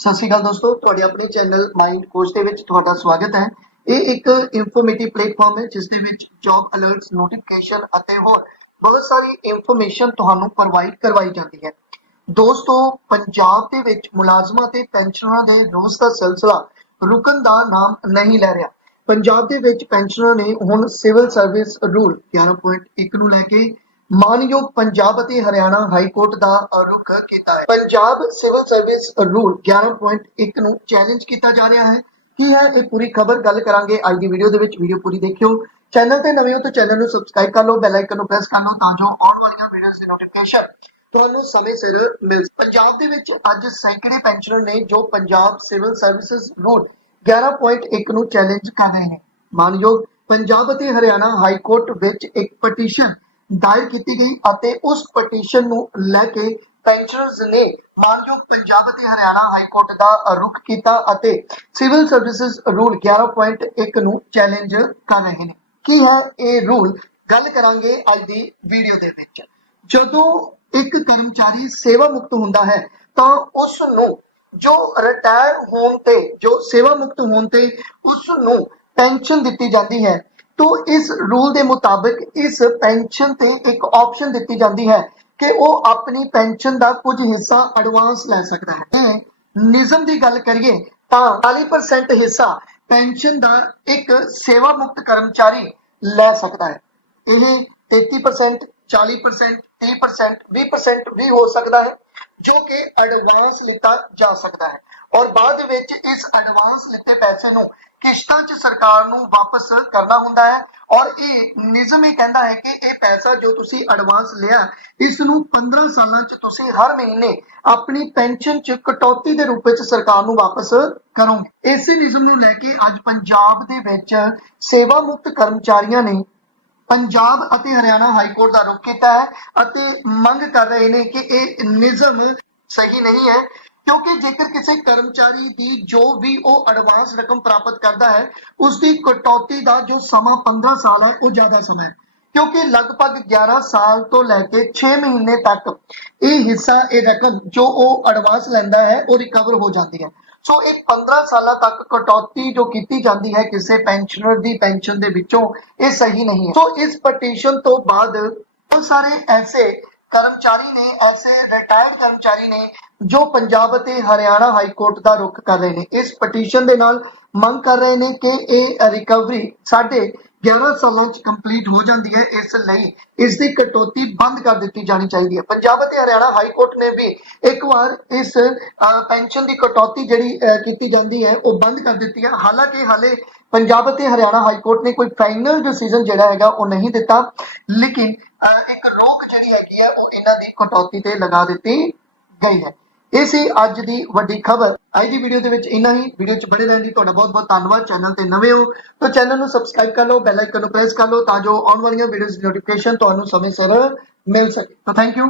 ਸਤਿ ਸ਼੍ਰੀ ਅਕਾਲ ਦੋਸਤੋ, ਤੁਹਾਡੇ ਆਪਣੇ ਚੈਨਲ ਮਾਈਂਡ ਕੋਚ ਦੇ ਵਿੱਚ ਤੁਹਾਡਾ ਸਵਾਗਤ ਹੈ। ਇਹ ਇੱਕ ਇਨਫੋਰਮੇਟਿਵ ਪਲੇਟਫਾਰਮ ਹੈ, ਜਿਸ ਦੇ ਵਿੱਚ ਜੌਬ ਅਲਰਟਸ ਨੋਟੀਫਿਕੇਸ਼ਨ ਅਤੇ ਹੋਰ ਬਹੁਤ ਸਾਰੀ ਇਨਫੋਰਮੇਸ਼ਨ ਤੁਹਾਨੂੰ ਪ੍ਰੋਵਾਈਡ ਕਰਵਾਈ ਜਾਂਦੀ ਹੈ। ਦੋਸਤੋ, ਪੰਜਾਬ ਦੇ ਵਿੱਚ ਮੁਲਾਜ਼ਮਾਂ ਤੇ ਪੈਨਸ਼ਨਰਾਂ ਦੇ ਰੋਸ ਦਾ ਸਿਲਸਿਲਾ ਰੁਕਣ ਦਾ ਨਾਮ ਨਹੀਂ ਲੈ ਰਿਹਾ। ਪੰਜਾਬ ਦੇ ਵਿੱਚ ਪੈਨਸ਼ਨਰਾਂ ਨੇ ਹੁਣ ਸਿਵਲ ਸਰਵਿਸ ਰੂਲ 11.1 ਨੂੰ ਲੈ ਕੇ ਮਾਨਯੋਗ ਪੰਜਾਬ ਅਤੇ ਹਰਿਆਣਾ ਹਾਈ ਕੋਰਟ ਦਾ ਰੁਖ ਕੀਤਾ ਹੈ। ਪੰਜਾਬ ਸਿਵਲ ਸਰਵਿਸ ਰੂਲ 11.1 ਨੂੰ ਚੈਲੰਜ ਕੀਤਾ ਜਾ ਰਿਹਾ ਹੈ। ਕੀ ਹੈ? ਇਹ ਪੂਰੀ ਖਬਰ ਗੱਲ ਕਰਾਂਗੇ ਅੱਜ ਦੀ ਵੀਡੀਓ ਦੇ ਵਿੱਚ। ਵੀਡੀਓ ਪੂਰੀ ਦੇਖਿਓ। ਚੈਨਲ ਤੇ ਨਵੇਂ ਹੋ ਤਾਂ ਚੈਨਲ ਨੂੰ ਸਬਸਕ੍ਰਾਈਬ ਕਰ ਲਓ ਬੈਲ ਆਈਕਨ ਨੂੰ ਪ੍ਰੈਸ ਕਰ ਲਓ ਤਾਂ ਜੋ ਆਉਣ ਵਾਲੀਆਂ ਵੀਡੀਓਜ਼ ਦੀ ਨੋਟੀਫਿਕੇਸ਼ਨ ਤੁਹਾਨੂੰ ਸਮੇਂ ਸਿਰ ਮਿਲ ਪੰਜਾਬ ਦੇ ਵਿੱਚ ਅੱਜ ਸੈਂਕੜੇ ਪੈਨਸ਼ਨਰ ਨੇ ਜੋ ਪੰਜਾਬ ਸਿਵਲ ਸਰਵਿਸਿਜ਼ ਰੂਲ 11.1 ਨੂੰ ਚੈਲੰਜ ਕਰ ਰਹੇ ਨੇ। ਮਾਨਯੋਗ ਪੰਜਾਬ ਅਤੇ ਹਰਿਆਣਾ ਹਾਈ ਕੋਰਟ ਵਿੱਚ ਇੱਕ ਪਟੀਸ਼ਨ ਦਾਇਰ ਕੀਤੀ ਗਈ ਅਤੇ ਉਸ ਪਟੀਸ਼ਨ ਨੂੰ ਲੈ ਕੇ ਪੈਨਸ਼ਨਰਜ਼ ਨੇ ਮਾਨਯੋਗ ਪੰਜਾਬ ਅਤੇ ਹਰਿਆਣਾ ਹਾਈ ਕੋਰਟ ਦਾ ਰੁਖ ਕੀਤਾ ਅਤੇ ਸਿਵਲ ਸਰਵਿਸਿਜ਼ ਰੂਲ 11.1 ਨੂੰ ਚੈਲੰਜ ਕਰ ਰਹੇ ਨੇ। ਕੀ ਹੈ ਇਹ ਰੂਲ ਗੱਲ ਕਰਾਂਗੇ ਅੱਜ ਦੀ ਵੀਡੀਓ ਦੇ ਵਿੱਚ। ਜਦੋਂ ਇੱਕ ਕਰਮਚਾਰੀ ਸੇਵਾ ਮੁਕਤ ਹੁੰਦਾ ਹੈ, ਤਾਂ ਉਸ ਨੂੰ ਜੋ ਰਿਟਾਇਰ ਹੋਣ ਤੇ, ਜੋ ਸੇਵਾ ਮੁਕਤ ਹੋਣ ਤੇ ਉਸ ਨੂੰ ਪੈਨਸ਼ਨ ਦਿੱਤੀ ਜਾਂਦੀ ਹੈ ਤੋਂ ਇਸ ਰੂਲ ਦੇ ਮੁਤਾਬਕ ਇਸ ਪੈਨਸ਼ਨ ਤੇ ਇੱਕ ਆਪਸ਼ਨ ਦਿੱਤੀ ਜਾਂਦੀ ਹੈ ਕਿ ਉਹ ਆਪਣੀ ਪੈਨਸ਼ਨ ਦਾ ਕੁਝ ਹਿੱਸਾ ਐਡਵਾਂਸ ਲੈ ਸਕਦਾ ਹੈ। ਇਹ ਦੀ ਗੱਲ ਕਰੀਏ ਤਾਂ 40% ਹਿੱਸਾ ਪੈਨਸ਼ਨ ਦਾ ਇੱਕ ਸੇਵਾ ਮੁਕਤ ਕਰਮਚਾਰੀ ਲੈ ਸਕਦਾ ਹੈ। ਇਹ 33% 40% 30% 20% ਵੀ ਹੋ ਸਕਦਾ ਹੈ। ਜੋ ਕਿ ਐਡਵਾਂਸ ਲਿੱਤਾ ਜਾ ਸਕਦਾ ਹੈ। ਔਰ ਬਾਅਦ ਵਿੱਚ ਇਸ ਐਡਵਾਂਸ ਲਿੱਤੇ ਪੈਸੇ ਨੂੰ ਕਿਸ਼ਤਾਂ 'ਚ ਸਰਕਾਰ ਨੂੰ ਵਾਪਸ ਕਰਨਾ ਹੁੰਦਾ ਹੈ। ਔਰ ਇਹ ਨਿਯਮ ਇਹ ਕਹਿੰਦਾ ਹੈ ਕਿ ਇਹ ਪੈਸਾ ਜੋ ਤੁਸੀਂ ਐਡਵਾਂਸ ਲਿਆ, ਇਸ ਨੂੰ 15 ਸਾਲਾਂ 'ਚ ਤੁਸੀਂ ਹਰ ਮਹੀਨੇ ਆਪਣੀ ਪੈਨਸ਼ਨ 'ਚ ਕਟੌਤੀ ਦੇ ਰੂਪ ਵਿੱਚ ਸਰਕਾਰ ਨੂੰ ਵਾਪਸ ਕਰੋਗੇ। ਇਸੇ ਨਿਯਮ ਨੂੰ ਲੈ ਕੇ ਅੱਜ ਪੰਜਾਬ ਦੇ ਵਿੱਚ ਸੇਵਾ ਮੁਕਤ ਕਰਮਚਾਰੀਆਂ ਨੇ ਪੰਜਾਬ ਅਤੇ ਹਰਿਆਣਾ ਹਾਈ ਕੋਰਟ ਦਾ ਰੁਖ ਕੀਤਾ ਹੈ ਅਤੇ ਮੰਗ ਕਰ ਰਹੇ ਨੇ ਕਿ ਇਹ ਨਿਯਮ ਸਹੀ ਨਹੀਂ ਹੈ, ਕਿਉਂਕਿ ਜੇਕਰ ਕਿਸੇ ਕਰਮਚਾਰੀ ਦੀ ਜੋ ਵੀ ਉਹ ਐਡਵਾਂਸ ਰਕਮ ਪ੍ਰਾਪਤ ਕਰਦਾ ਹੈ ਉਸ ਦੀ ਕਟੌਤੀ ਦਾ ਜੋ ਸਮਾਂ 15 ਸਾਲ ਹੈ, ਉਹ ਜ਼ਿਆਦਾ ਸਮਾਂ ਹੈ। ਕਿਉਂਕਿ ਲਗਭਗ 11 ਸਾਲ ਤੋਂ ਲੈ ਕੇ 6 ਮਹੀਨੇ ਤੱਕ ਇਹ ਹਿੱਸਾ, ਇਹ ਰਕਮ ਜੋ ਉਹ ਐਡਵਾਂਸ ਲੈਂਦਾ ਹੈ, ਉਹ ਰਿਕਵਰ ਹੋ ਜਾਂਦੀ ਹੈ। ਸੋ ਇਹ 15 ਸਾਲਾਂ ਤੱਕ ਕਟੌਤੀ ਜੋ ਕੀਤੀ ਜਾਂਦੀ ਹੈ ਕਿਸੇ ਪੈਨਸ਼ਨਰ ਦੀ ਪੈਨਸ਼ਨ ਦੇ ਵਿੱਚੋਂ, ਇਹ ਸਹੀ ਨਹੀਂ ਹੈ। ਸੋ ਇਸ ਪਟੀਸ਼ਨ ਤੋਂ ਬਾਅਦ ਬਹੁਤ ਸਾਰੇ ਐਸੇ ਕਰਮਚਾਰੀ ਨੇ, ਐਸੇ ਰਿਟਾਇਰਡ ਕਰਮਚਾਰੀ ਨੇ ਜੋ ਪੰਜਾਬ ਅਤੇ ਹਰਿਆਣਾ ਹਾਈ ਕੋਰਟ ਦਾ ਰੁਖ ਕਰ ਰਹੇ ਨੇ। ਇਸ ਪਟੀਸ਼ਨ ਦੇ ਨਾਲ ਮੰਗ ਕਰ ਰਹੇ ਨੇ ਕਿ ਇਹ ਰਿਕਵਰੀ ਸਾਡੇ 11 ਸਾਲਾਂ ਚ ਕੰਪਲੀਟ ਹੋ ਜਾਂਦੀ ਹੈ ਇਸ ਲਈ ਇਸ ਦੀ ਕਟੌਤੀ ਬੰਦ ਕਰ ਦਿੱਤੀ ਜਾਣੀ ਚਾਹੀਦੀ ਹੈ। ਪੰਜਾਬ ਅਤੇ ਹਰਿਆਣਾ ਹਾਈ ਕੋਰਟ ਨੇ ਵੀ ਇੱਕ ਵਾਰ ਇਸ ਪੈਨਸ਼ਨ ਦੀ ਕਟੌਤੀ ਜਿਹੜੀ ਅਹ, ਕੀਤੀ ਜਾਂਦੀ ਹੈ ਉਹ ਬੰਦ ਕਰ ਦਿੱਤੀ ਹੈ। ਹਾਲਾਂਕਿ ਹਾਲੇ ਪੰਜਾਬ ਅਤੇ ਹਰਿਆਣਾ ਹਾਈ ਕੋਰਟ ਨੇ ਕੋਈ ਫਾਈਨਲ ਡਿਸੀਜਨ ਜਿਹੜਾ ਹੈਗਾ ਉਹ ਨਹੀਂ ਦਿੱਤਾ। ਲੇਕਿਨ ਅਹ, ਇੱਕ ਰੋਕ ਜਿਹੜੀ ਹੈਗੀ ਹੈ ਉਹ ਇਹਨਾਂ ਦੀ ਕਟੌਤੀ ਤੇ ਲਗਾ ਦਿੱਤੀ ਗਈ ਹੈ। ਇਹ ਸੀ ਅੱਜ ਦੀ ਵੱਡੀ ਖਬਰ। ਅੱਜ ਦੀ ਵੀਡੀਓ ਦੇ ਵਿੱਚ ਇੰਨਾ ਹੀ। ਵੀਡੀਓ 'ਚ ਬੜੇ ਰਹਿਣ ਲਈ ਤੁਹਾਡਾ ਬਹੁਤ ਬਹੁਤ ਧੰਨਵਾਦ। ਚੈਨਲ ਤੇ ਨਵੇਂ ਹੋ ਤਾਂ ਚੈਨਲ ਨੂੰ ਸਬਸਕ੍ਰਾਈਬ ਕਰ ਲਓ ਬੈਲ ਆਈਕਨ ਨੂੰ ਪ੍ਰੈਸ ਕਰ ਲਓ ਤਾਂ ਜੋ ਆਉਣ ਵਾਲੀਆਂ ਵੀਡੀਓਜ਼ ਦੀ ਨੋਟੀਫਿਕੇਸ਼ਨ ਤੁਹਾਨੂੰ ਸਮੇਂ ਸਿਰ ਮਿਲ ਸਕੇ। ਤਾਂ ਥੈਂਕ ਯੂ